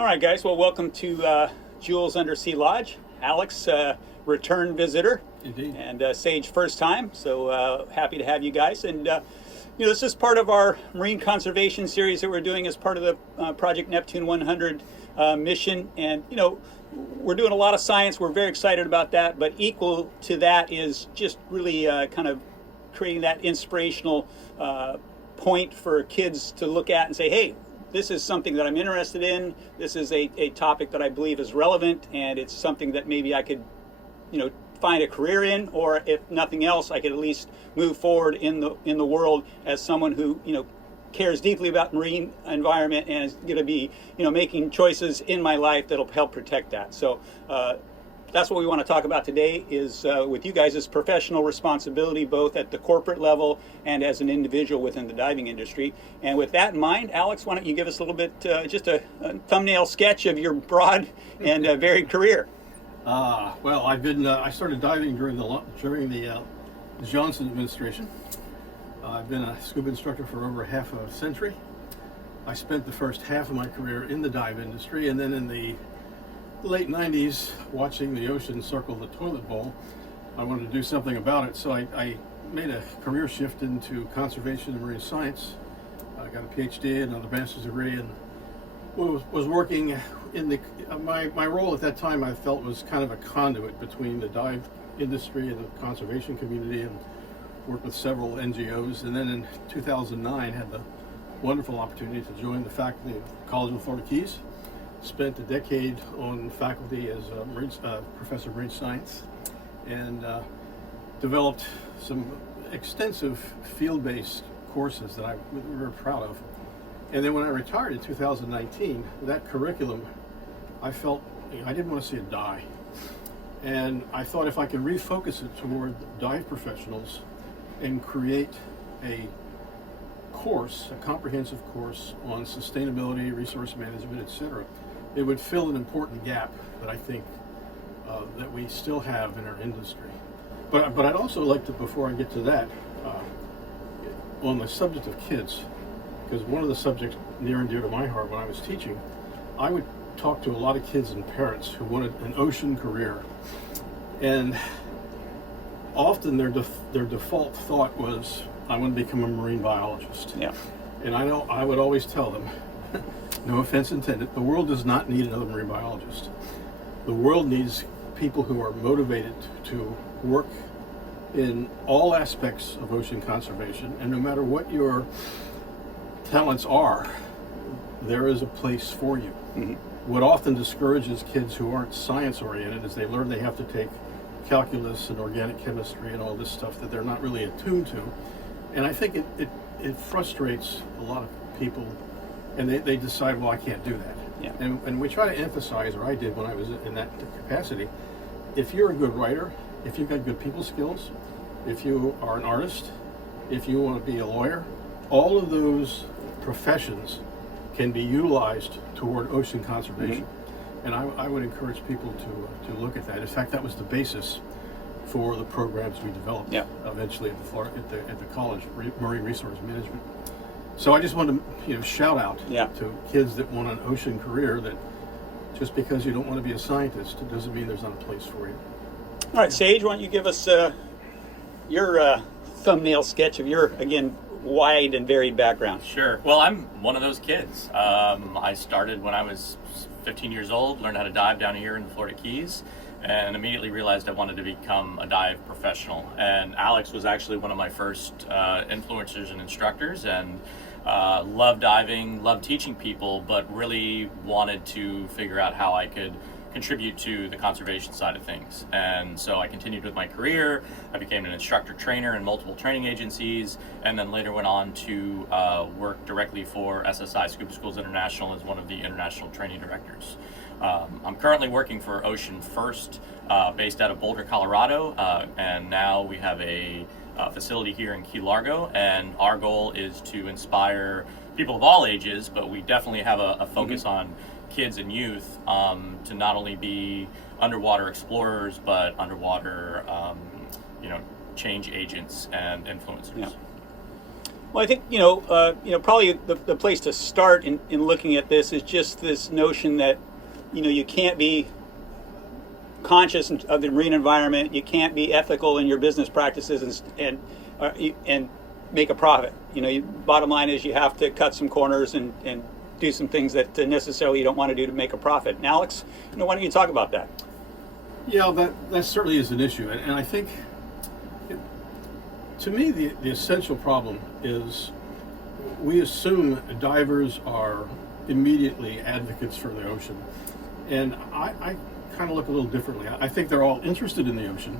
All right, guys. Well, welcome to Jules Undersea Lodge. Alex, return visitor. Indeed. And Sage, first time. So happy to have you guys. And this is part of our marine conservation series that we're doing as part of the Project Neptune 100 mission. And we're doing a lot of science. We're very excited about that. But equal to that is just really kind of creating that inspirational point for kids to look at and say, hey, this is something that I'm interested in. This is a topic that I believe is relevant, and it's something that maybe I could, find a career in, or if nothing else, I could at least move forward in the world as someone who, cares deeply about marine environment and is going to be, making choices in my life that'll help protect that. So that's what we want to talk about today is with you guys is professional responsibility, both at the corporate level and as an individual within the diving industry. And with that in mind, Alex, why don't you give us a little bit, just a thumbnail sketch of your broad and varied career? Well, I started diving during the Johnson administration. I've been a scuba instructor for over half a century. I spent the first half of my career in the dive industry, and then in the late 90s, watching the ocean circle the toilet bowl, I wanted to do something about it. So I made a career shift into conservation and marine science. I got a PhD and another master's degree, and was working in my role at that time. I felt was kind of a conduit between the dive industry and the conservation community, and worked with several NGOs. And then in 2009, had the wonderful opportunity to join the faculty of College of the Florida Keys. Spent a decade on faculty as a professor of marine science, and developed some extensive field-based courses that we were proud of. And then when I retired in 2019, that curriculum, I felt I didn't want to see it die. And I thought if I could refocus it toward dive professionals and create a comprehensive course on sustainability, resource management, etc., it would fill an important gap that I think that we still have in our industry. But I'd also like to, before I get to that, on the subject of kids, because one of the subjects near and dear to my heart when I was teaching, I would talk to a lot of kids and parents who wanted an ocean career, and often their default thought was, I want to become a marine biologist. Yeah. And I would always tell them, no offense intended, the world does not need another marine biologist. The world needs people who are motivated to work in all aspects of ocean conservation, and no matter what your talents are, there is a place for you. Mm-hmm. What often discourages kids who aren't science oriented is they learn they have to take calculus and organic chemistry and all this stuff that they're not really attuned to. And I think it frustrates a lot of people, and they decide, well, I can't do that. Yeah. And we try to emphasize, or I did when I was in that capacity, if you're a good writer, if you've got good people skills, if you are an artist, if you want to be a lawyer, all of those professions can be utilized toward ocean conservation. Mm-hmm. And I would encourage people to look at that. In fact, that was the basis for the programs we developed eventually at the College of Marine Resource Management. So I just wanted to shout out to kids that want an ocean career, that just because you don't want to be a scientist, it doesn't mean there's not a place for you. All right, Sage, why don't you give us your thumbnail sketch of your, again, wide and varied background? Sure. Well, I'm one of those kids. I started when I was 15 years old, learned how to dive down here in the Florida Keys, and immediately realized I wanted to become a dive professional. And Alex was actually one of my first influencers and instructors, and loved diving, loved teaching people, but really wanted to figure out how I could contribute to the conservation side of things. And so I continued with my career. I became an instructor trainer in multiple training agencies, and then later went on to work directly for SSI Scuba Schools International as one of the international training directors. I'm currently working for Ocean First, based out of Boulder, Colorado, and now we have a facility here in Key Largo, and our goal is to inspire people of all ages, but we definitely have a focus on kids and youth, to not only be underwater explorers, but underwater change agents and influencers. Well, I think probably the place to start in looking at this is just this notion that you can't be conscious of the marine environment. You can't be ethical in your business practices and make a profit. Bottom line is you have to cut some corners and do some things that necessarily you don't want to do to make a profit. And Alex, why don't you talk about that? Yeah, that certainly is an issue, and I think, to me, the essential problem is we assume divers are immediately advocates for the ocean, and I kind of look a little differently. I think they're all interested in the ocean,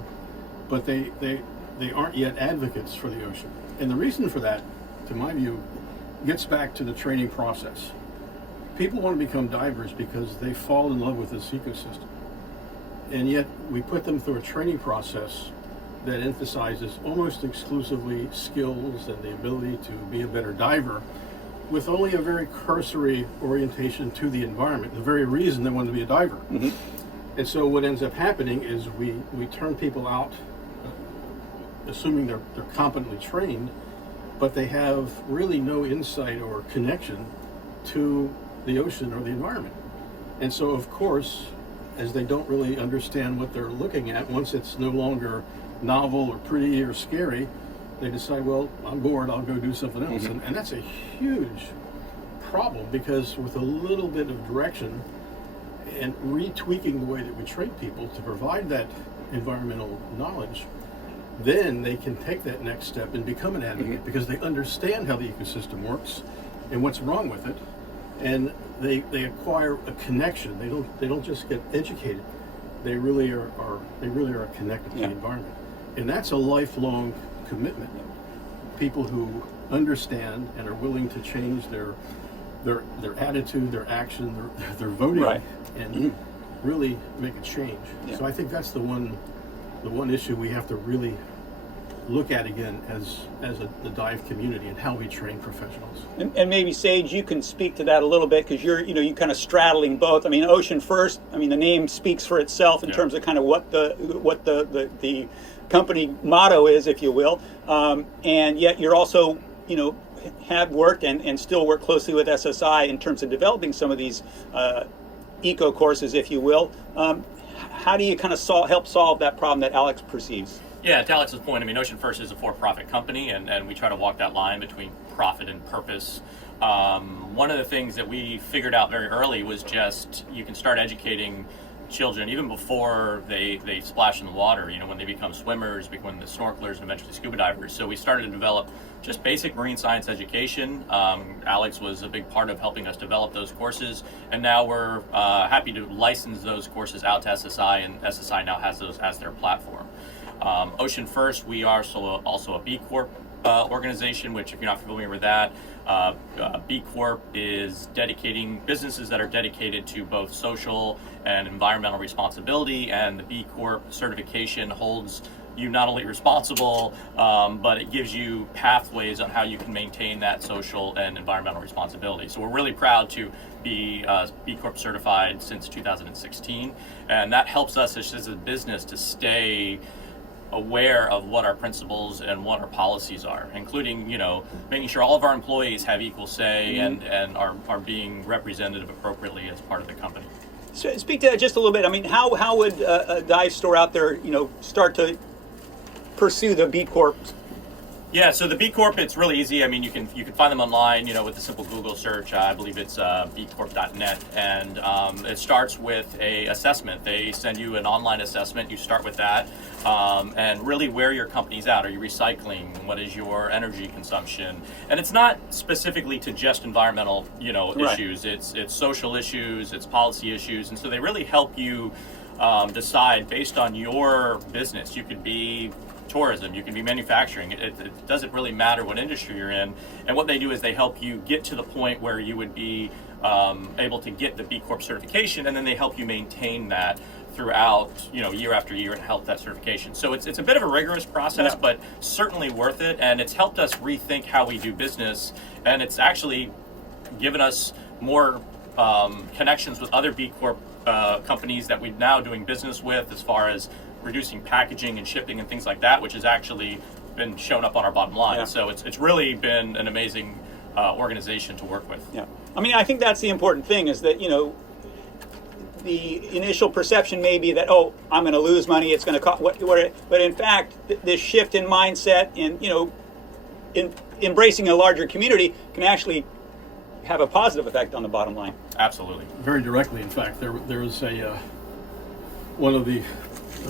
but they aren't yet advocates for the ocean. And the reason for that, to my view, gets back to the training process. People want to become divers because they fall in love with this ecosystem. And yet we put them through a training process that emphasizes almost exclusively skills and the ability to be a better diver, with only a very cursory orientation to the environment, the very reason they want to be a diver. Mm-hmm. And so what ends up happening is we turn people out assuming they're competently trained, but they have really no insight or connection to the ocean or the environment. And so, of course, as they don't really understand what they're looking at, once it's no longer novel or pretty or scary, they decide, well, I'm bored, I'll go do something else. Mm-hmm. And that's a huge problem, because with a little bit of direction and retweaking the way that we train people to provide that environmental knowledge, then they can take that next step and become an advocate, Mm-hmm. because they understand how the ecosystem works and what's wrong with it, and they acquire a connection. They don't just get educated. They really are connected to the environment, and that's a lifelong commitment. People who understand and are willing to change their attitude, their action, their voting, right. and really make a change. Yeah. So I think that's the one issue we have to really look at again as the dive community, and how we train professionals. And maybe Sage, you can speak to that a little bit, because you kind of straddling both. I mean, Ocean First. I mean, the name speaks for itself in terms of kind of what the company motto is, if you will. And yet you're also have worked and still work closely with SSI in terms of developing some of these eco courses, if you will. How do you kind of help solve that problem that Alex perceives? Yeah, to Alex's point, I mean, Ocean First is a for-profit company, and we try to walk that line between profit and purpose. One of the things that we figured out very early was just you can start educating children even before they splash in the water, when they become swimmers, become the snorkelers, and eventually scuba divers. So we started to develop just basic marine science education. Alex was a big part of helping us develop those courses, and now we're happy to license those courses out to SSI, and SSI now has those as their platform. Ocean First, we are also a B Corp organization, which, if you're not familiar with that, B Corp is dedicating businesses that are dedicated to both social and environmental responsibility, and the B Corp certification holds you not only responsible, but it gives you pathways on how you can maintain that social and environmental responsibility. So we're really proud to be B Corp certified since 2016, and that helps us as a business to stay aware of what our principles and what our policies are, including, making sure all of our employees have equal say and are being represented appropriately as part of the company. So speak to that just a little bit. I mean, how would a dive store out there, start to pursue the B Corp? Yeah, so the B Corp, it's really easy. I mean, you can find them online, with a simple Google search. I believe it's bcorp.net, and it starts with a assessment. They send you an online assessment. You start with that, and really where your company's at. Are you recycling? What is your energy consumption? And it's not specifically to just environmental, Right. issues. It's social issues. It's policy issues, and so they really help you decide based on your business. You could be tourism, you can be manufacturing. It doesn't really matter what industry you're in. And what they do is they help you get to the point where you would be able to get the B Corp certification, and then they help you maintain that throughout, year after year, and help that certification. So it's a bit of a rigorous process, but certainly worth it. And it's helped us rethink how we do business, and it's actually given us more connections with other B Corp companies that we're now doing business with, as far as reducing packaging and shipping and things like that, which has actually been showing up on our bottom line. Yeah. So it's really been an amazing organization to work with. Yeah. I mean, I think that's the important thing is that, the initial perception may be that, oh, I'm going to lose money, it's going to cost, but in fact, this shift in mindset and, in embracing a larger community can actually have a positive effect on the bottom line. Absolutely. Very directly, in fact. There was one of the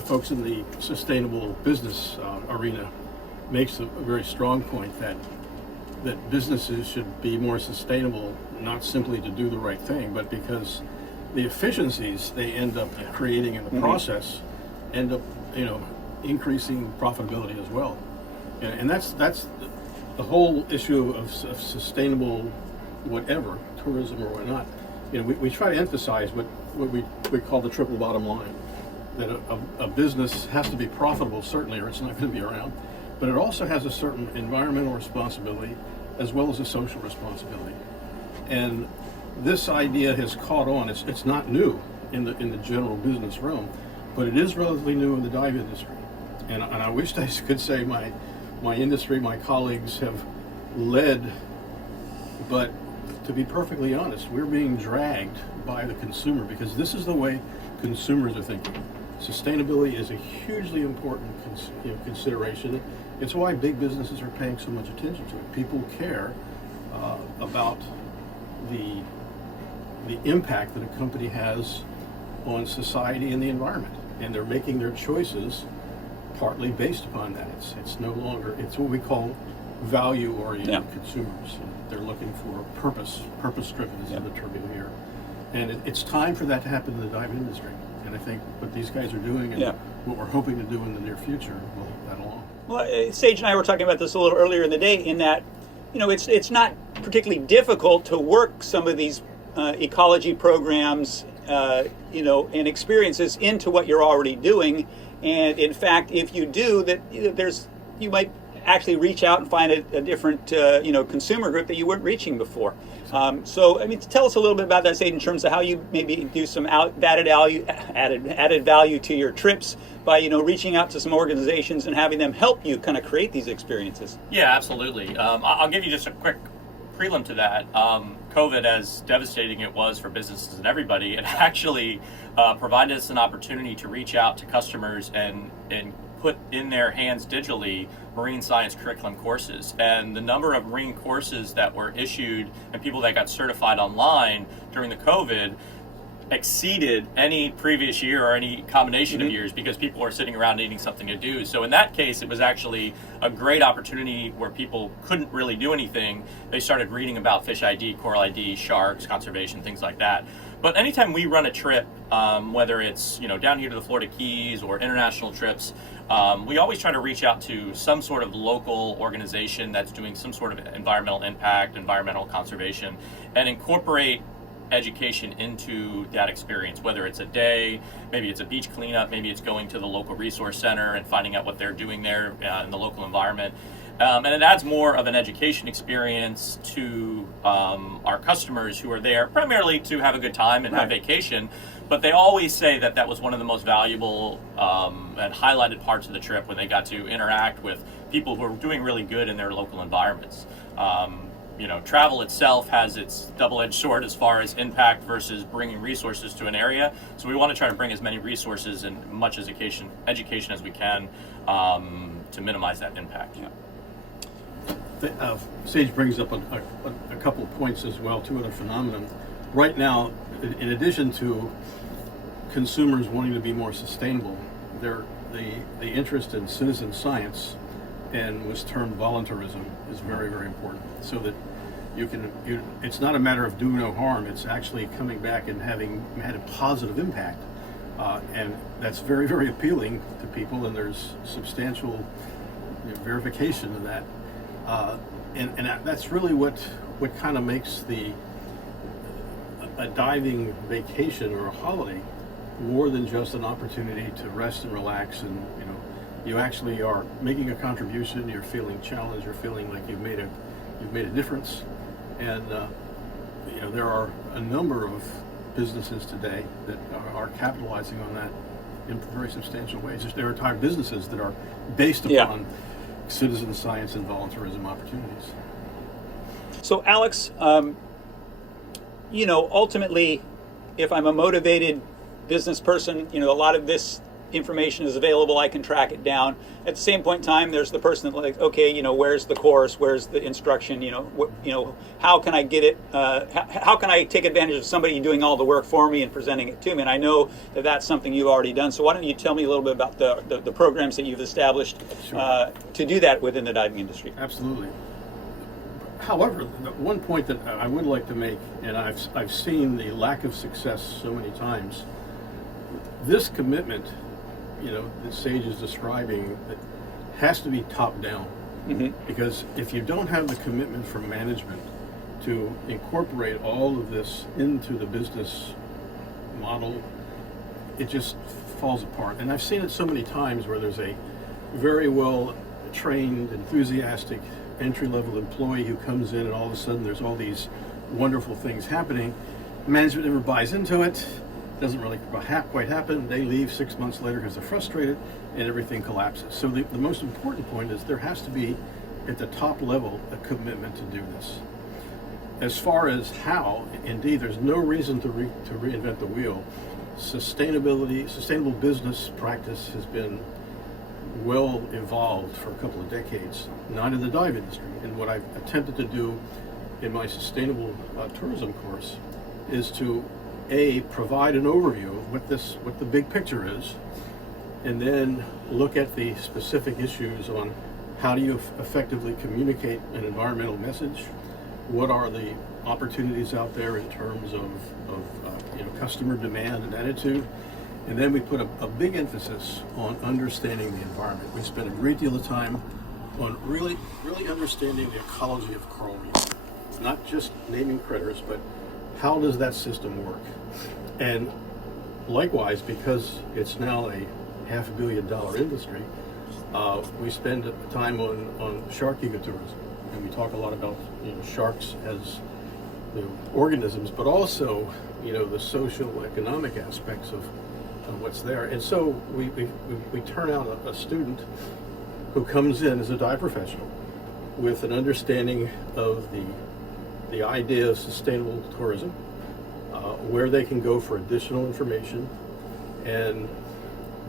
folks in the sustainable business arena makes a very strong point that businesses should be more sustainable, not simply to do the right thing, but because the efficiencies they end up creating in the process end up, increasing profitability as well. And that's the whole issue of sustainable whatever, tourism or whatnot. We try to emphasize what we call the triple bottom line, that a business has to be profitable, certainly, or it's not going to be around, but it also has a certain environmental responsibility as well as a social responsibility. And this idea has caught on. It's not new in the general business realm, but it is relatively new in the dive industry. And I wish I could say my industry, my colleagues have led, but to be perfectly honest, we're being dragged by the consumer because this is the way consumers are thinking. Sustainability is a hugely important consideration. It's why big businesses are paying so much attention to it. People care about the impact that a company has on society and the environment, and they're making their choices partly based upon that. It's no longer, it's what we call value-oriented consumers. They're looking for purpose-driven is the term you'll hear. And it's time for that to happen in the dive industry. And I think what these guys are doing and what we're hoping to do in the near future will help that along. Well, Sage and I were talking about this a little earlier in the day in that, it's not particularly difficult to work some of these ecology programs, and experiences into what you're already doing. And in fact, if you do, you might actually reach out and find a different, consumer group that you weren't reaching before. So, tell us a little bit about that, Sage, in terms of how you maybe do some added value to your trips by, reaching out to some organizations and having them help you kind of create these experiences. Yeah, absolutely. I'll give you just a quick prelim to that. COVID, as devastating it was for businesses and everybody, it actually provided us an opportunity to reach out to customers and put in their hands digitally marine science curriculum courses. And the number of marine courses that were issued and people that got certified online during the COVID exceeded any previous year or any combination of years because people were sitting around needing something to do. So in that case, it was actually a great opportunity where people couldn't really do anything. They started reading about fish ID, coral ID, sharks, conservation, things like that. But anytime we run a trip, whether it's down here to the Florida Keys or international trips, we always try to reach out to some sort of local organization that's doing some sort of environmental impact, environmental conservation, and incorporate education into that experience, whether it's a day, maybe it's a beach cleanup, maybe it's going to the local resource center and finding out what they're doing there in the local environment. And it adds more of an education experience to our customers who are there primarily to have a good time and have vacation. But they always say that was one of the most valuable and highlighted parts of the trip when they got to interact with people who are doing really good in their local environments. Travel itself has its double-edged sword as far as impact versus bringing resources to an area. So we want to try to bring as many resources and much education as we can to minimize that impact. Sage brings up a couple of points as well, two other phenomena. Right now, in addition to consumers wanting to be more sustainable, the interest in citizen science and what's termed voluntarism is very, very important. So that it's not a matter of do no harm, it's actually coming back and having had a positive impact. And that's very, very appealing to people, and there's substantial verification of that. And that's really what kind of makes a diving vacation or a holiday more than just an opportunity to rest and relax, and you actually are making a contribution, you're feeling challenged, you're feeling like you've made a difference. And there are a number of businesses today that are capitalizing on that in very substantial ways. There are entire businesses that are based upon citizen science and volunteerism opportunities. So Alex, ultimately, if I'm a motivated business person, a lot of this information is available. I can track it down. At the same point in time, there's the person that like, okay, where's the course? Where's the instruction? How can I get it? How can I take advantage of somebody doing all the work for me and presenting it to me? And I know that that's something you've already done. So why don't you tell me a little bit about the programs that you've established to do that within the diving industry? Absolutely. However, the one point that I would like to make, and I've seen the lack of success so many times, this commitment, that Sage is describing, that has to be top down. Mm-hmm. Because if you don't have the commitment from management to incorporate all of this into the business model, it just falls apart. And I've seen it so many times where there's a very well trained, enthusiastic entry-level employee who comes in, and all of a sudden there's all these wonderful things happening. Management never buys into it. Doesn't really quite happen. They leave 6 months later because they're frustrated, and everything collapses. So the most important point is there has to be, at the top level, a commitment to do this. As far as how, indeed, there's no reason to reinvent the wheel. Sustainable business practice has been well evolved for a couple of decades, not in the dive industry. And what I've attempted to do in my sustainable tourism course is to provide an overview of what the big picture is, and then look at the specific issues on how do you effectively communicate an environmental message, what are the opportunities out there in terms of customer demand and attitude, and then we put a big emphasis on understanding the environment. We spend a great deal of time on really understanding the ecology of coral reef, not just naming critters, but how does that system work? And likewise, because it's now a $500 million industry, we spend time on shark ecotourism, and we talk a lot about sharks as organisms, but also the social economic aspects of what's there. And so we turn out a student who comes in as a dive professional with an understanding of the idea of sustainable tourism, where they can go for additional information, and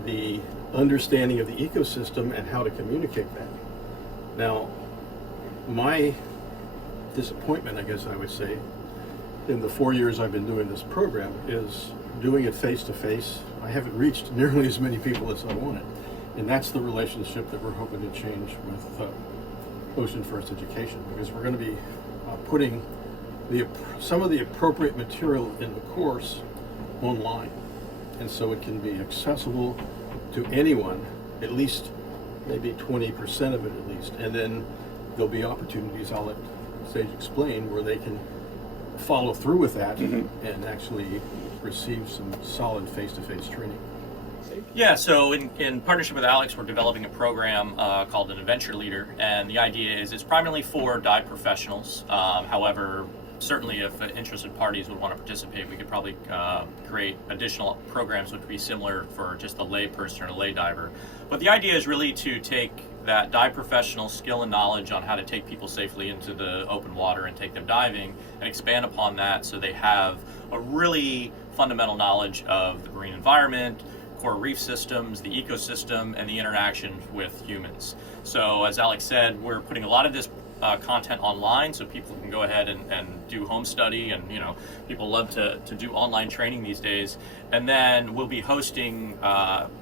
the understanding of the ecosystem and how to communicate that. Now, my disappointment, I guess I would say, in the 4 years I've been doing this program is doing it face to face. I haven't reached nearly as many people as I wanted. And that's the relationship that we're hoping to change with Ocean First Education, because we're going to be putting some of the appropriate material in the course online. And so it can be accessible to anyone, at least maybe 20% of it at least. And then there'll be opportunities, I'll let Sage explain, where they can follow through with that and actually receive some solid face-to-face training. Yeah, so in partnership with Alex, we're developing a program called an Adventure Leader, and the idea is it's primarily for dive professionals. However, certainly if interested parties would want to participate, we could probably create additional programs which would be similar for just a lay person or a lay diver. But the idea is really to take that dive professional skill and knowledge on how to take people safely into the open water and take them diving, and expand upon that so they have a really fundamental knowledge of the marine environment, coral reef systems, the ecosystem, and the interaction with humans. So as Alex said, we're putting a lot of this content online so people can go ahead and do home study, and people love to do online training these days. And then we'll be hosting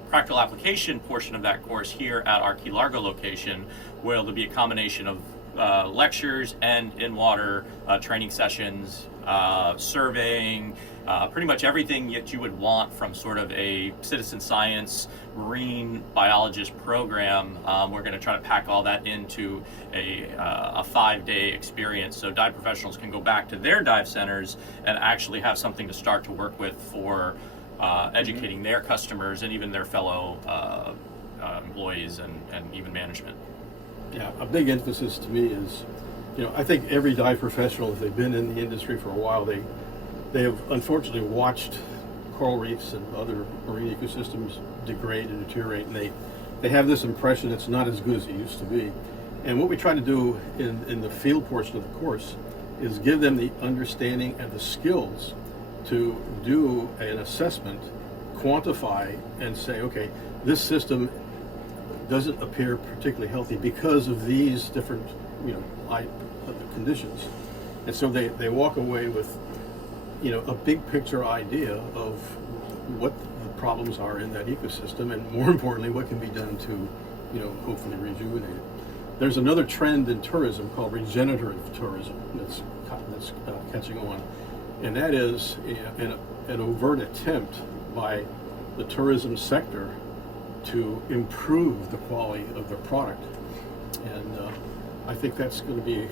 practical application portion of that course here at our Key Largo location, where there'll be a combination of lectures and in-water training sessions, surveying, pretty much everything that you would want from sort of a citizen science marine biologist program. We're going to try to pack all that into a 5-day experience, so dive professionals can go back to their dive centers and actually have something to start to work with for educating their customers and even their fellow employees and even management. Yeah, a big emphasis to me is, I think every dive professional, if they've been in the industry for a while, they have unfortunately watched coral reefs and other marine ecosystems degrade and deteriorate, and they have this impression it's not as good as it used to be. And what we try to do in the field portion of the course is give them the understanding and the skills to do an assessment, quantify, and say, okay, this system doesn't appear particularly healthy because of these different, conditions. And so they walk away with, a big picture idea of what the problems are in that ecosystem, and more importantly, what can be done to, hopefully rejuvenate it. There's another trend in tourism called regenerative tourism that's catching on, and that is an overt attempt by the tourism sector to improve the quality of their product, and I think that's going to be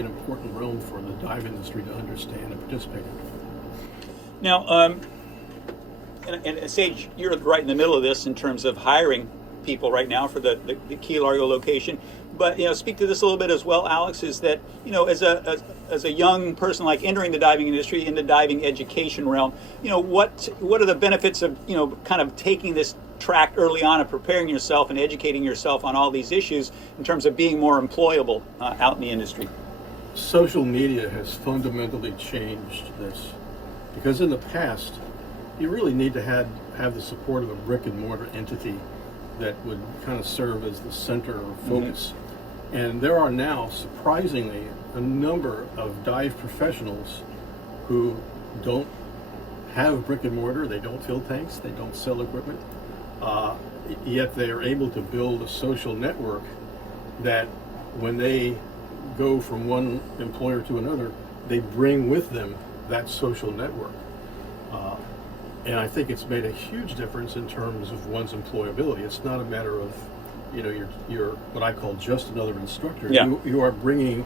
an important realm for the dive industry to understand and participate in. Now, and Sage, you're right in the middle of this in terms of hiring people right now for the Key Largo location. But speak to this a little bit as well, Alex. Is that as a young person like entering the diving industry in the diving education realm, what are the benefits of kind of taking this track early on and preparing yourself and educating yourself on all these issues in terms of being more employable out in the industry? Social media has fundamentally changed this, because in the past, you really need to have the support of a brick and mortar entity that would kind of serve as the center of focus. Mm-hmm. And there are now, surprisingly, a number of dive professionals who don't have brick and mortar, they don't fill tanks, they don't sell equipment, yet they are able to build a social network that when they go from one employer to another, they bring with them that social network. And I think it's made a huge difference in terms of one's employability. It's not a matter of, you're what I call just another instructor. Yeah. You are bringing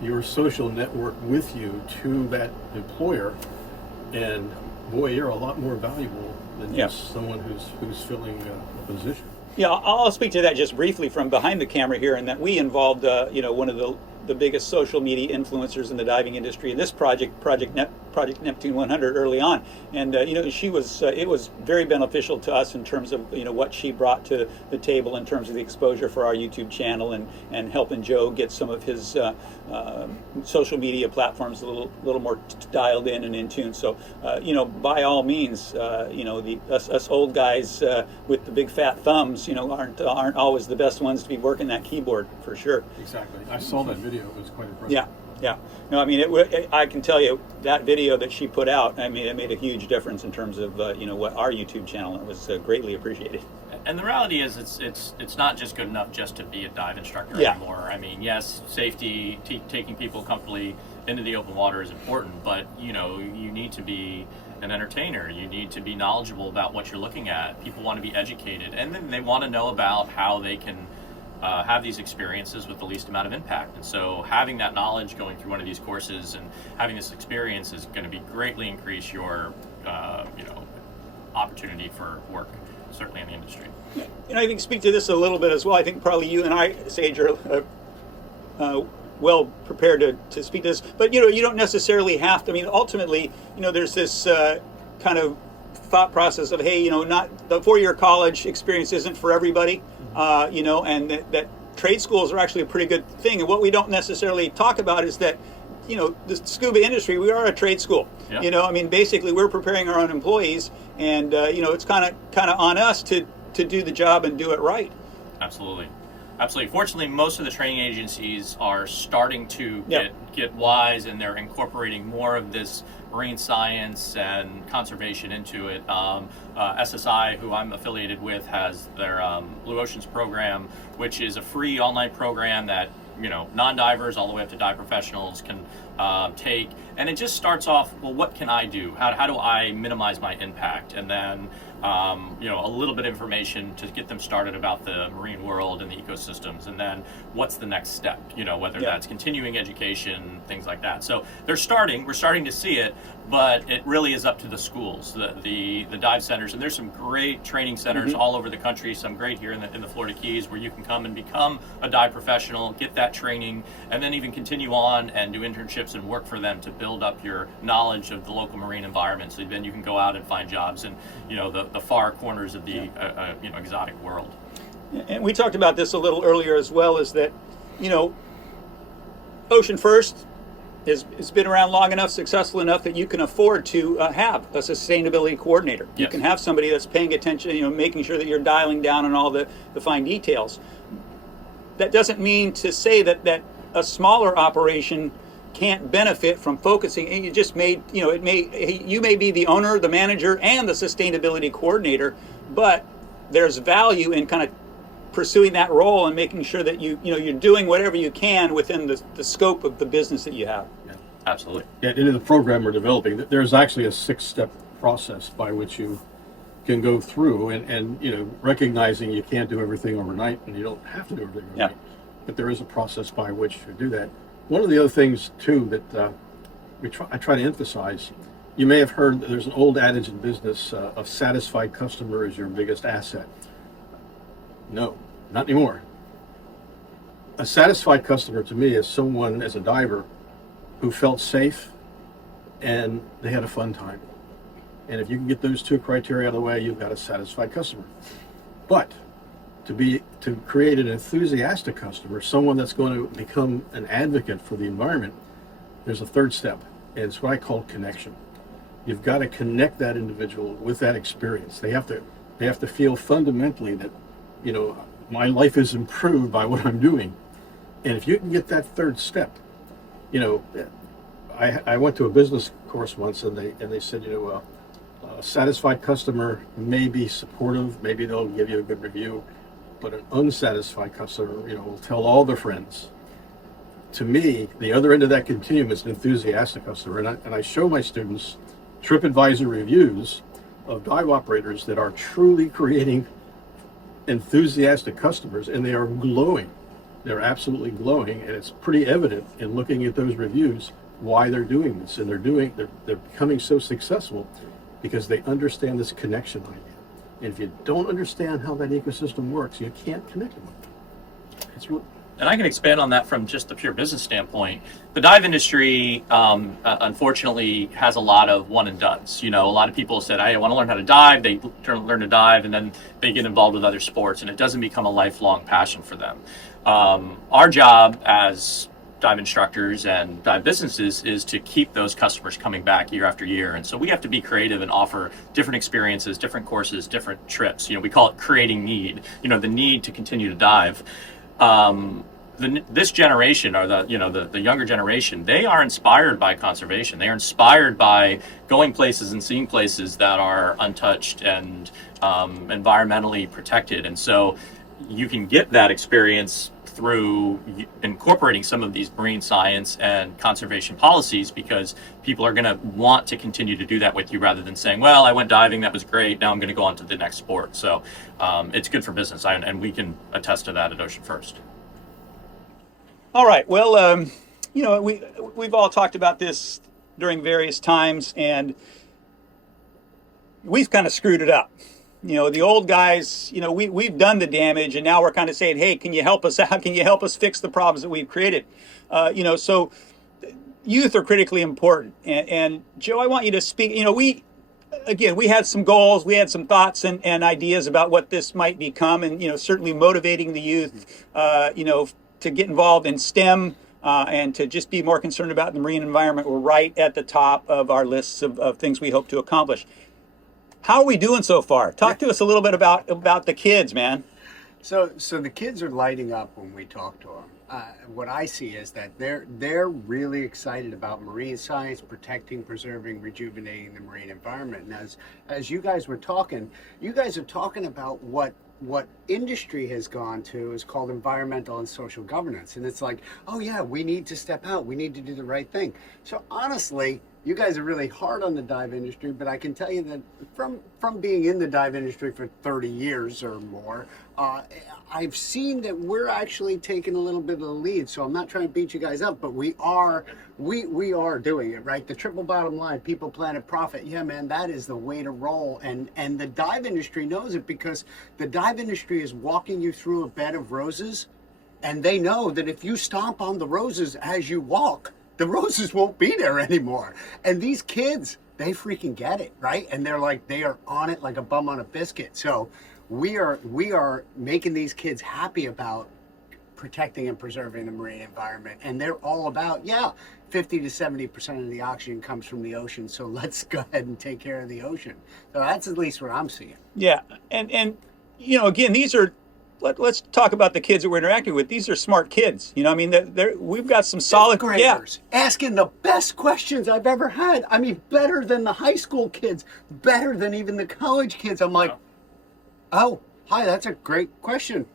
your social network with you to that employer, and boy, you're a lot more valuable than just someone who's filling a position. Yeah, I'll speak to that just briefly from behind the camera here, and that we involved, one of the biggest social media influencers in the diving industry in this Project Neptune 100 early on, and she was it was very beneficial to us in terms of what she brought to the table in terms of the exposure for our YouTube channel and helping Joe get some of his social media platforms a little more dialed in and in tune. So by all means, us old guys with the big fat thumbs aren't always the best ones to be working that keyboard, for sure. Exactly. I saw that video. It was quite impressive. Yeah. No, I mean, I can tell you that video that she put out, I mean, it made a huge difference in terms of what our YouTube channel. It was greatly appreciated. And the reality is, it's not just good enough just to be a dive instructor anymore. I mean, yes, safety, taking people comfortably into the open water is important, but you need to be an entertainer. You need to be knowledgeable about what you're looking at. People want to be educated, and then they want to know about how they can have these experiences with the least amount of impact. And so having that knowledge going through one of these courses and having this experience is going to be greatly increase your opportunity for work, certainly in the industry. And I think speak to this a little bit as well. I think probably you and I, Sage, are well prepared to speak to this, but you don't necessarily have to. I mean, ultimately, there's this kind of thought process of, hey, not the 4-year college experience isn't for everybody, and that trade schools are actually a pretty good thing. And what we don't necessarily talk about is that, the scuba industry, we are a trade school. Yeah. I mean, basically, we're preparing our own employees, and it's kind of on us to do the job and do it right. Absolutely. Fortunately, most of the training agencies are starting to get wise, and they're incorporating more of this marine science and conservation into it. SSI, who I'm affiliated with, has their Blue Oceans program, which is a free online program that non-divers all the way up to dive professionals can take, and it just starts off, well, what can I do? How do I minimize my impact? And then a little bit of information to get them started about the marine world and the ecosystems, and then what's the next step, whether that's continuing education, things like that. So we're starting to see it, but it really is up to the schools, the dive centers, and there's some great training centers all over the country, some great here in the Florida Keys, where you can come and become a dive professional, get that training, and then even continue on and do internships and work for them to build up your knowledge of the local marine environment, so then you can go out and find jobs in the far corners of the exotic world. And we talked about this a little earlier as well, is that, you know, Ocean First has been around long enough, successful enough that you can afford to have a sustainability coordinator. You Yes. can have somebody that's paying attention, you know, making sure that you're dialing down on all the fine details. That doesn't mean to say that a smaller operation can't benefit from focusing. And you just made, you know, you may be the owner, the manager, and the sustainability coordinator, but there's value in kind of pursuing that role and making sure that you're doing whatever you can within the scope of the business that you have. Yeah. Absolutely. Yeah, in the program we're developing, there's actually a 6-step process by which you can go through, and you know, recognizing you can't do everything overnight, and you don't have to do everything overnight. But there is a process by which you do that. One of the other things too that I try to emphasize, you may have heard that there's an old adage in business: a satisfied customer is your biggest asset. No, not anymore. A satisfied customer to me is someone, as a diver, who felt safe and they had a fun time. And if you can get those 2 criteria out of the way, you've got a satisfied customer. But to create an enthusiastic customer, someone that's going to become an advocate for the environment, there's a 3rd step, and it's what I call connection. You've got to connect that individual with that experience. They have to feel fundamentally that, you know, my life is improved by what I'm doing. And if you can get that 3rd step, you know, I went to a business course once, and they said, you know, a satisfied customer may be supportive, maybe they'll give you a good review, but an unsatisfied customer, you know, will tell all their friends. To me, the other end of that continuum is an enthusiastic customer, and I show my students TripAdvisor reviews of dive operators that are truly creating enthusiastic customers, and they are glowing. They're absolutely glowing, and it's pretty evident in looking at those reviews why they're doing this, and they're becoming so successful because they understand this connection idea. And if you don't understand how that ecosystem works, you can't connect them. It's really, And I can expand on that from just the pure business standpoint. The dive industry, unfortunately, has a lot of one and dones. You know, a lot of people said, I want to learn how to dive. They learn to dive, and then they get involved with other sports, and it doesn't become a lifelong passion for them. Our job as dive instructors and dive businesses is to keep those customers coming back year after year. And so we have to be creative and offer different experiences, different courses, different trips. You know, we call it creating need, you know, the need to continue to dive. This generation, or the younger generation, they are inspired by conservation. They are inspired by going places and seeing places that are untouched and environmentally protected. And so you can get that experience through incorporating some of these marine science and conservation policies, because people are going to want to continue to do that with you, rather than saying, well, I went diving, that was great, now I'm going to go on to the next sport. So it's good for business, and we can attest to that at Ocean First. All right. Well, you know, we've all talked about this during various times, and we've kind of screwed it up. You know, the old guys, you know, we've done the damage, and now we're kind of saying, hey, can you help us out? Can you help us fix the problems that we've created? You know, so youth are critically important. And Joe, I want you to speak. You know, we had some goals, we had some thoughts and ideas about what this might become, and, you know, certainly motivating the youth, you know, to get involved in STEM and to just be more concerned about the marine environment were right at the top of our lists of things we hope to accomplish. How are we doing so far? Talk to us a little bit about the kids, man. So the kids are lighting up when we talk to them. What I see is that they're really excited about marine science, protecting, preserving, rejuvenating the marine environment. And as you guys were talking, you guys are talking about what industry has gone to is called environmental and social governance. And it's like, oh yeah, we need to step out. We need to do the right thing. So honestly, you guys are really hard on the dive industry, but I can tell you that from being in the dive industry for 30 years or more, I've seen that we're actually taking a little bit of the lead. So I'm not trying to beat you guys up, but we are doing it, right? The triple bottom line, people, planet, profit. Yeah, man, that is the way to roll. And the dive industry knows it, because the dive industry is walking you through a bed of roses, and they know that if you stomp on the roses as you walk, the roses won't be there anymore. And these kids, they freaking get it, right? And they're like, they are on it like a bum on a biscuit. So we are making these kids happy about protecting and preserving the marine environment, and they're all about 50 to 70% of the oxygen comes from the ocean, so let's go ahead and take care of the ocean. So that's at least what I'm seeing. Yeah, and again, these are. Let's talk about the kids that we're interacting with. These are smart kids. I mean, we've got some solid graders asking the best questions I've ever had. I mean, better than the high school kids, better than even the college kids. I'm like, oh, hi, that's a great question.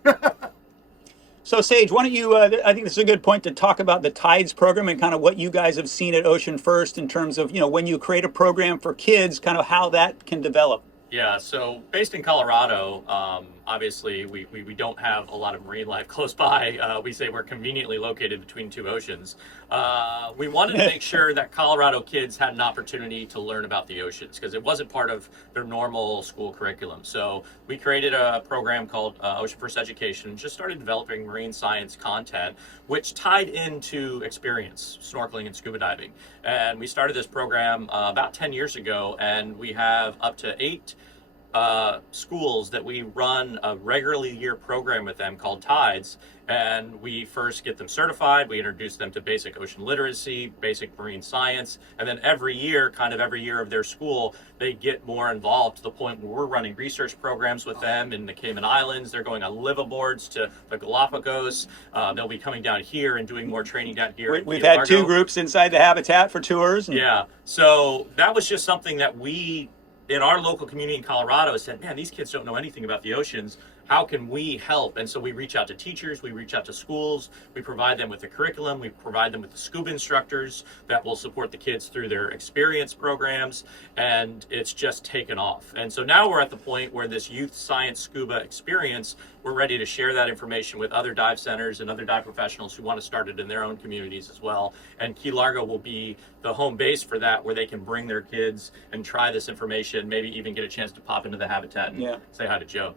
So Sage, why don't you, I think this is a good point to talk about the TIDES program and kind of what you guys have seen at Ocean First in terms of, when you create a program for kids, kind of how that can develop. Yeah, so based in Colorado, obviously we don't have a lot of marine life close by. We say we're conveniently located between two oceans. We wanted to make sure that Colorado kids had an opportunity to learn about the oceans because it wasn't part of their normal school curriculum. So we created a program called Ocean First Education, just started developing marine science content, which tied into experience, snorkeling and scuba diving. And we started this program about 10 years ago, and we have up to 8 schools that we run a regularly year program with them called TIDES, and we first get them certified. We introduce them to basic ocean literacy, basic marine science, and then every year of their school, they get more involved to the point where we're running research programs with them in the Cayman Islands. They're going on liveaboards to the Galapagos. They'll be coming down here and doing more training down here. We've had 2 groups inside the habitat for tours. Yeah, so that was just something that we in our local community in Colorado said, man, these kids don't know anything about the oceans. How can we help? And so we reach out to teachers, we reach out to schools, we provide them with the curriculum, we provide them with the scuba instructors that will support the kids through their experience programs, and it's just taken off. And so now we're at the point where this youth science scuba experience, we're ready to share that information with other dive centers and other dive professionals who want to start it in their own communities as well. And Key Largo will be the home base for that, where they can bring their kids and try this information, maybe even get a chance to pop into the habitat and say hi to Joe.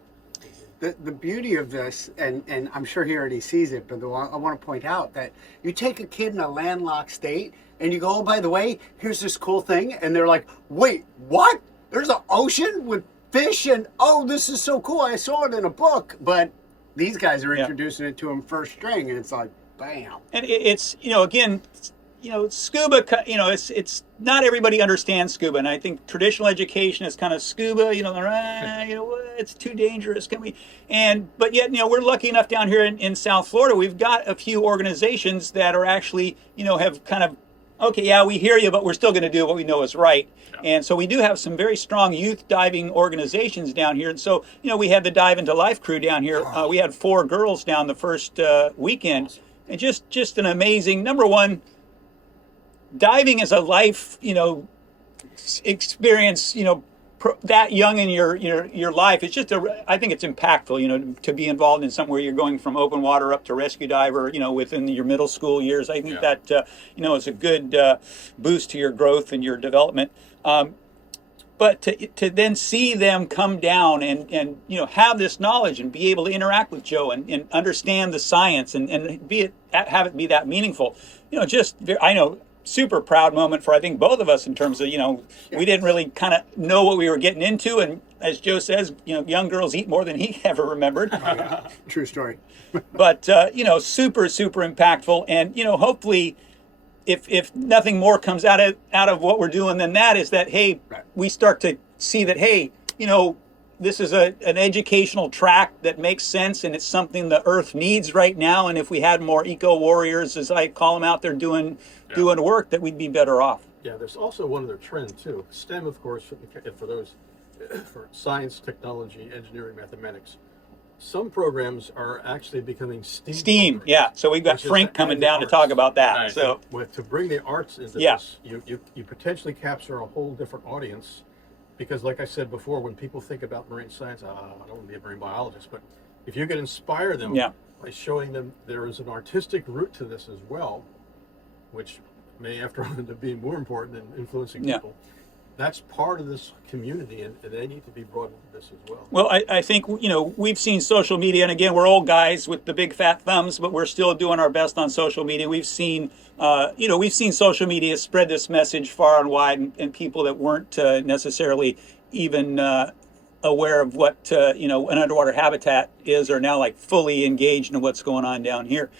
The beauty of this, and I'm sure he already sees it, but I want to point out that you take a kid in a landlocked state and you go, oh, by the way, here's this cool thing. And they're like, wait, what? There's an ocean with fish and, oh, this is so cool. I saw it in a book. But these guys are introducing it to them first string, and it's like, bam. And it's, again, scuba, it's not everybody understands scuba, and I think traditional education is kind of scuba, it's too dangerous. But yet, we're lucky enough down here in South Florida, we've got a few organizations that are actually, have kind of, okay, yeah, we hear you, but we're still going to do what we know is right. Yeah. And so we do have some very strong youth diving organizations down here. And so, we had the Dive into Life crew down here. We had 4 girls down the first weekend, and just an amazing, number one, diving is a life, experience, that young in your life. It's just I think it's impactful, to be involved in something where you're going from open water up to rescue diver, within your middle school years. I think that, is a good boost to your growth and your development. But to then see them come down and have this knowledge and be able to interact with Joe and understand the science and have it be that meaningful, I know, super proud moment for I think both of us in terms of we didn't really kind of know what we were getting into, and as Joe says, young girls eat more than he ever remembered. True story. But super impactful, and hopefully if nothing more comes out of what we're doing than that, is that hey, we start to see that hey, this is an educational track that makes sense, and it's something the earth needs right now. And if we had more eco warriors, as I call them, out there doing work, that we'd be better off. Yeah, there's also one other trend too. STEM, of course, for science, technology, engineering, mathematics. Some programs are actually becoming STEAM. Yeah. So we've got Frank coming down to talk about that. Nice. So to bring the arts into this, you potentially capture a whole different audience. Because like I said before, when people think about marine science, I don't want to be a marine biologist, but if you can inspire them by showing them there is an artistic root to this as well, which may after all end up being more important than influencing people, that's part of this community, and they need to be brought into this as well. Well, I think, we've seen social media, and again, we're old guys with the big fat thumbs, but we're still doing our best on social media. We've seen, social media spread this message far and wide, and people that weren't necessarily even aware of what an underwater habitat is, are now like fully engaged in what's going on down here.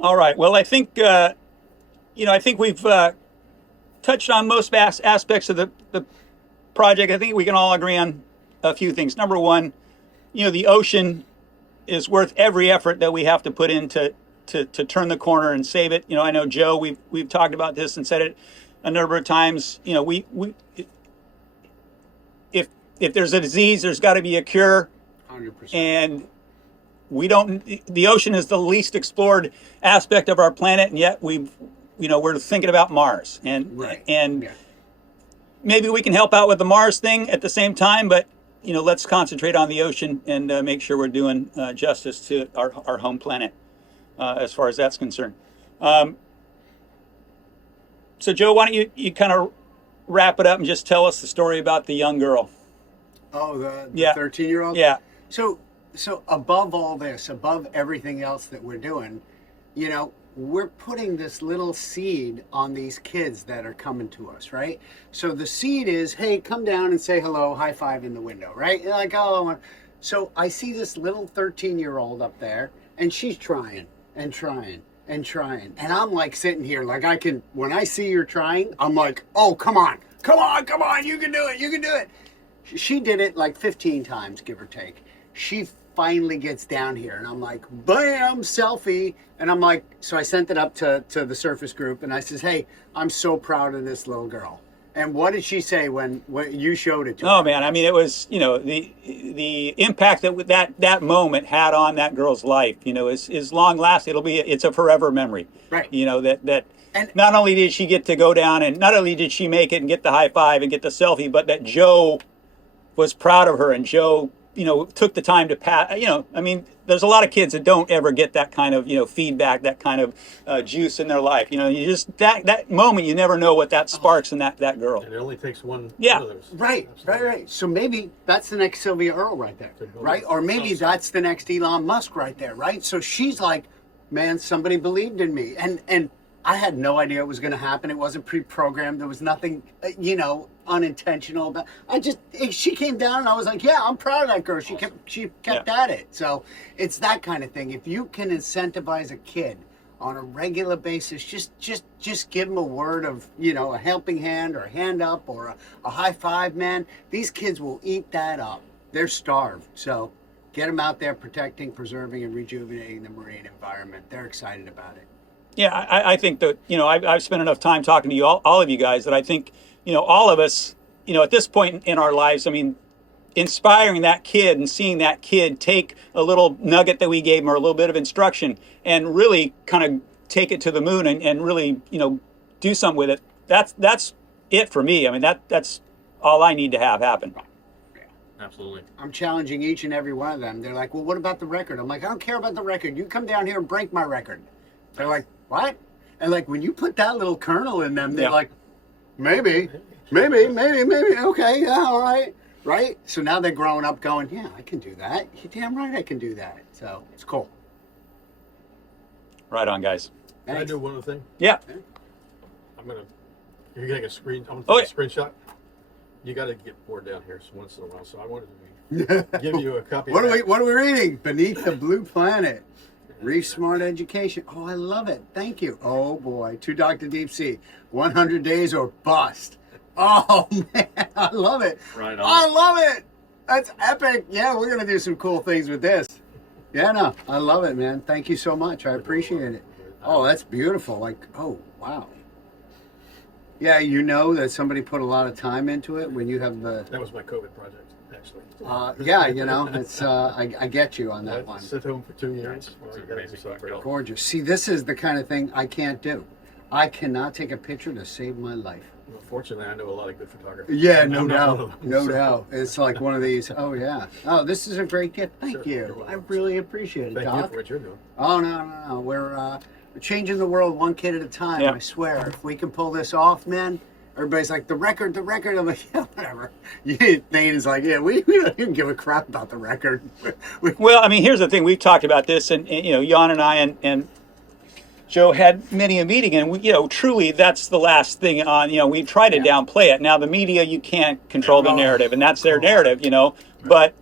All right. Well, I think I think we've touched on most aspects of the project. I think we can all agree on a few things. Number one, the ocean is worth every effort that we have to put in to turn the corner and save it. I know, Joe, we've talked about this and said it a number of times. If there's a disease, there's got to be a cure. 100%. And the ocean is the least explored aspect of our planet, and yet we're thinking about Mars. And Right. and Yeah. maybe we can help out with the Mars thing at the same time, but let's concentrate on the ocean and make sure we're doing justice to our home planet as far as that's concerned. So Joe, why don't you kind of wrap it up and just tell us the story about the young girl? Oh, the Yeah. 13-year-old? Yeah. So above all this, above everything else that we're doing, we're putting this little seed on these kids that are coming to us, right? So the seed is, hey, come down and say hello, high five in the window, right? You're like, oh, so I see this little 13-year-old up there, and she's trying and trying and trying. And I'm like sitting here, like when I see her trying, I'm like, oh, come on, you can do it. She did it like 15 times, give or take. She finally gets down here, and I'm like, bam, selfie. And I'm like, so I sent it up to the surface group, and I says, hey, I'm so proud of this little girl. And what did she say when you showed it to her? Oh man, I mean, it was the impact that moment had on that girl's life. Is long lasting. It's a forever memory. Right. That And not only did she get to go down, and not only did she make it and get the high five and get the selfie, but that Joe was proud of her, and Joe took the time to pat. I mean, there's a lot of kids that don't ever get that kind of feedback, that kind of juice in their life. You just that moment, you never know what that sparks in that girl. And it only takes one Yeah. of those. right. So maybe that's the next Sylvia Earle right there, Could go right? with Or maybe something. that's the next Elon Musk right there, right? So she's like, man, somebody believed in me, and I had no idea it was going to happen. It wasn't pre-programmed. There was nothing, unintentional about. She came down, and I was like, yeah, I'm proud of that girl. She kept at it. So it's that kind of thing. If you can incentivize a kid on a regular basis, just give them a word of, a helping hand or a hand up or a high five, man. These kids will eat that up. They're starved. So get them out there protecting, preserving, and rejuvenating the marine environment. They're excited about it. Yeah, I think that I've spent enough time talking to you all of you guys that I think all of us at this point in our lives, I mean, inspiring that kid and seeing that kid take a little nugget that we gave him or a little bit of instruction and really kind of take it to the moon and really do something with it. That's it for me. I mean, that's all I need to have happen. Absolutely. I'm challenging each and every one of them. They're like, well, what about the record? I'm like, I don't care about the record. You come down here and break my record. They're like, what? And like, when you put that little kernel in them, they're Yeah. like, maybe, okay, yeah, all right, right? So now they're growing up going, yeah, I can do that. You're damn right I can do that. So it's cool. Right on, guys. Can I Thanks. do one other thing? Yeah. You're getting a screen. I'm Oh, gonna take a screenshot. You got to get bored down here once in a while. So I wanted to give you a copy. What of are that. we reading? Beneath the Blue Planet. Reef Smart Education. Oh, I love it. Thank you. Oh boy. To Dr. Deep Sea. 100 days or bust. Oh man, I love it. Right on. I love it. That's epic. Yeah, we're gonna do some cool things with this. Yeah, no, I love it, man. Thank you so much. I appreciate it. Oh, that's beautiful. Like, oh wow. Yeah, that somebody put a lot of time into it when you have the. That was my COVID project, actually. Yeah, it's. I get you on that I one. sit home for 2 years. It's Well, a you gotta crazy do something project. else. Gorgeous. See, this is the kind of thing I can't do. I cannot take a picture to save my life. Well, fortunately, I know a lot of good photographers. Yeah, I'm no not one doubt. of them, No so- doubt. It's like one of these. Oh, yeah. Oh, this is a great gift. Thank Sure, you're you. welcome. I really appreciate it, Thank you Doc. for what you're doing. Oh, no. We're changing the world one kid at a time, Yeah. I swear. If we can pull this off, man, everybody's like, the record. I'm like, yeah, whatever. Thane is like, yeah, we don't even give a crap about the record. Well, I mean, here's the thing. We've talked about this, and Jan and I and Joe had many a meeting, and we, truly that's the last thing on. We try to downplay it. Now the media, you can't control the Oh, narrative, and that's their come on. narrative. but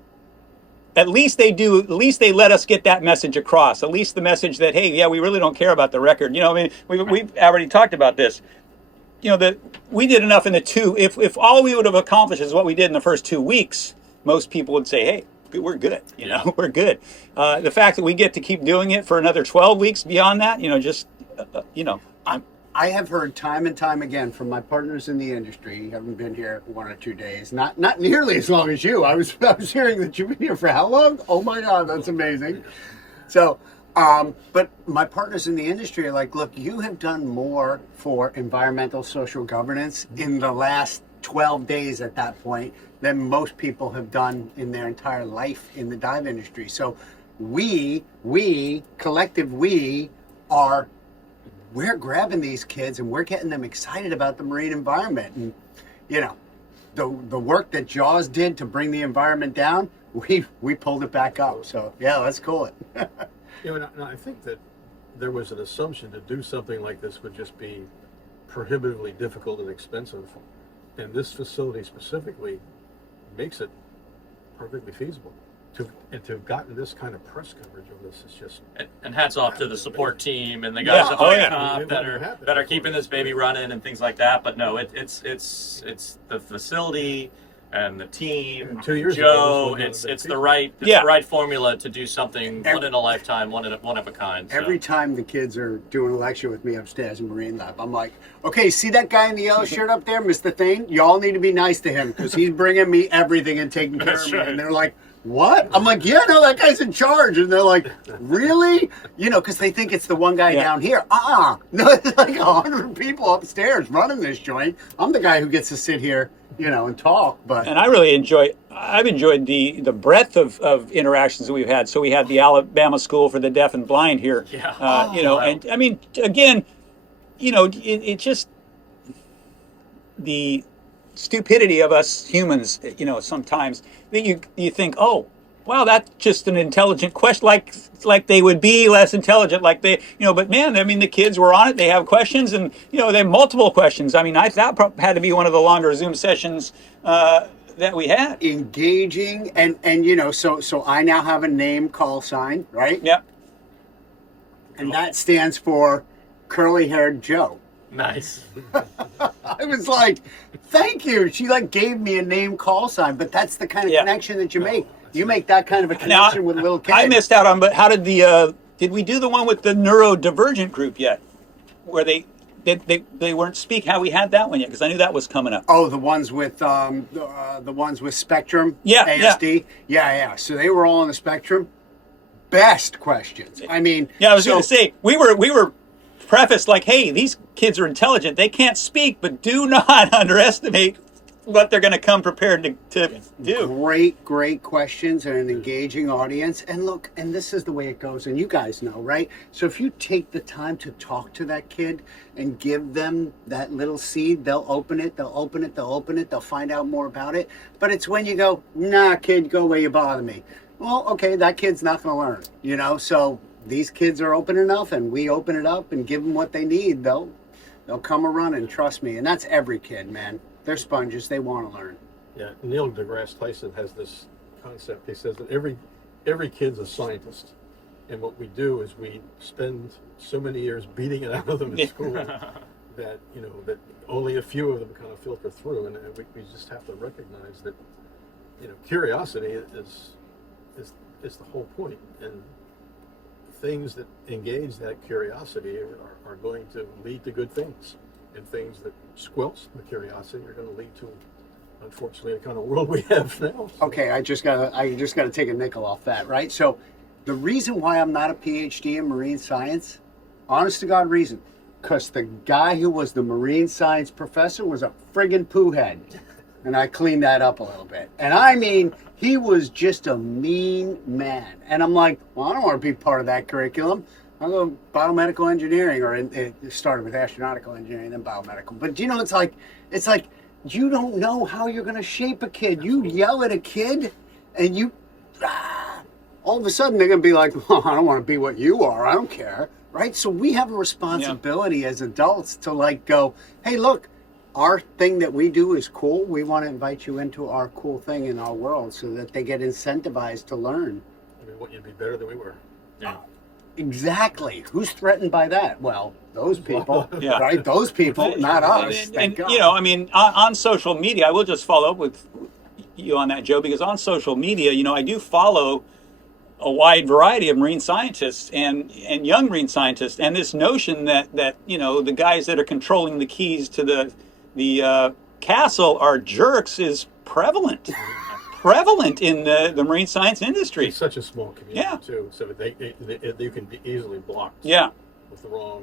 at least they do. At least they let us get that message across. At least the message that, hey, yeah, we really don't care about the record. I mean, we've already talked about this. That we did enough in the two. If all we would have accomplished is what we did in the first 2 weeks, most people would say, hey, we're good. We're good. The fact that we get to keep doing it for another 12 weeks beyond that, I have heard time and time again from my partners in the industry, haven't been here 1 or 2 days, not nearly as long as you. I was hearing that you've been here for how long? Oh my God, that's amazing. So, but my partners in the industry are like, look, you have done more for environmental social governance in the last 12 days at that point than most people have done in their entire life in the dive industry. So we're grabbing these kids and we're getting them excited about the marine environment. And, the work that Jaws did to bring the environment down, we pulled it back up. So, yeah, let's cool it. I think that there was an assumption to do something like this would just be prohibitively difficult and expensive. And this facility specifically makes it perfectly feasible. To have gotten this kind of press coverage of this is just and hats off to the support team and the guys at the top that are keeping this baby running and things like that. But no, it's the facility and the team. 2 years Joe, ago, it's the right formula to do something one in a lifetime, one of a kind. So. Every time the kids are doing a lecture with me upstairs in Marine Lab, I'm like, okay, see that guy in the yellow shirt up there, Mr. Thane? Y'all need to be nice to him because he's bringing me everything and taking care of me. Right. And they're like, what? I'm like, yeah, no, that guy's in charge. And they're like, really? Because they think it's the one guy down here. No, it's like 100 people upstairs running this joint. I'm the guy who gets to sit here, and talk. But and I've enjoyed the breadth of interactions that we've had. So we had the Alabama School for the Deaf and Blind here. Yeah. And I mean, again, it just the stupidity of us humans, sometimes that you think, oh, wow, that's just an intelligent question, like they would be less intelligent, like they, but man, I mean, the kids were on it, they have questions, and, they have multiple questions. I mean, that had to be one of the longer Zoom sessions that we had. Engaging, and so I now have a name call sign, right? Yep. And that stands for curly-haired Joe. Nice. I was like, thank you. She gave me a name call sign, but that's the kind of connection that you make. You make that kind of a connection with little kids. I missed out on, but how did did we do the one with the neurodivergent group yet? Where they weren't speak? How we had that one yet? Because I knew that was coming up. Oh, the ones with the ones with Spectrum, ASD. Yeah. So they were all on the Spectrum. Best questions. I mean, I was going to say we were prefaced like, hey, these kids are intelligent. They can't speak, but do not underestimate what they're going to come prepared to do. Great questions and an engaging audience. And look, and this is the way it goes, and you guys know, right? So if you take the time to talk to that kid and give them that little seed, they'll open it, they'll find out more about it. But it's when you go, nah, kid, go away, you bother me. Well, okay, that kid's not going to learn, So these kids are open enough, and we open it up and give them what they need, they'll come a running, trust me. And that's every kid, man. They're sponges. They want to learn. Yeah, Neil deGrasse Tyson has this concept. He says that every kid's a scientist, and what we do is we spend so many years beating it out of them in school that that only a few of them kind of filter through, and we just have to recognize that curiosity is the whole point, and things that engage that curiosity are going to lead to good things. And things that squelch the curiosity are going to lead to, unfortunately, the kind of world we have now. Okay, I just gotta take a nickel off that, right? So, the reason why I'm not a PhD in marine science, honest to God reason, because the guy who was the marine science professor was a friggin' poo head, and I cleaned that up a little bit. And I mean, he was just a mean man. And I'm like, well, I don't want to be part of that curriculum. I'll go biomedical engineering, or it started with astronautical engineering, then biomedical. But it's like you don't know how you're going to shape a kid. You yell at a kid, and all of a sudden they're going to be like, well, I don't want to be what you are. I don't care, right? So we have a responsibility as adults to go, hey, look, our thing that we do is cool. We want to invite you into our cool thing in our world so that they get incentivized to learn. I mean, what, you'd be better than we were. Yeah. Exactly. Who's threatened by that? Well, those people, Yeah. right? Those people, not us. And, Thank God. you know, I mean, on social media, I will just follow up with you on that, Joe, because on social media, you know, I do follow a wide variety of marine scientists and young marine scientists, and this notion that you know the guys that are controlling the keys to the castle are jerks is prevalent in the marine science industry. It's such a small community, Yeah. too, so that you can be easily blocked Yeah. with the wrong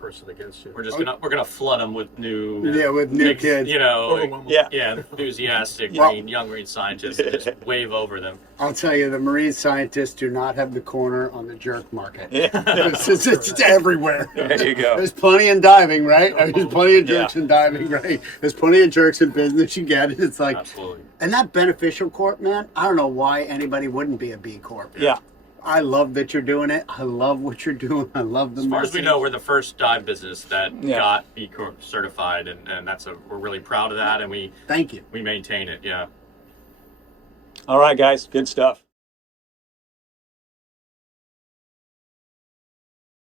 person against you. We're gonna flood them with new with new kids. you know, Overwhelming. Yeah. enthusiastic Well- young marine scientists that just wave over them. I'll tell you, the marine scientists do not have the corner on the jerk market. Yeah. It's everywhere. There you go. There's plenty in diving, right? I mean, there's plenty of jerks in diving, right? There's plenty of jerks in business. You get it. It's like, Absolutely. and that beneficial corp, man. I don't know why anybody wouldn't be a B Corp. Yeah. I love that you're doing it. I love what you're doing. I love the As far as we message. know, we're the first dive business that Yeah. got B Corp certified, and we're really proud of that, and we Thank you. maintain it. Yeah. All right, guys. Good stuff.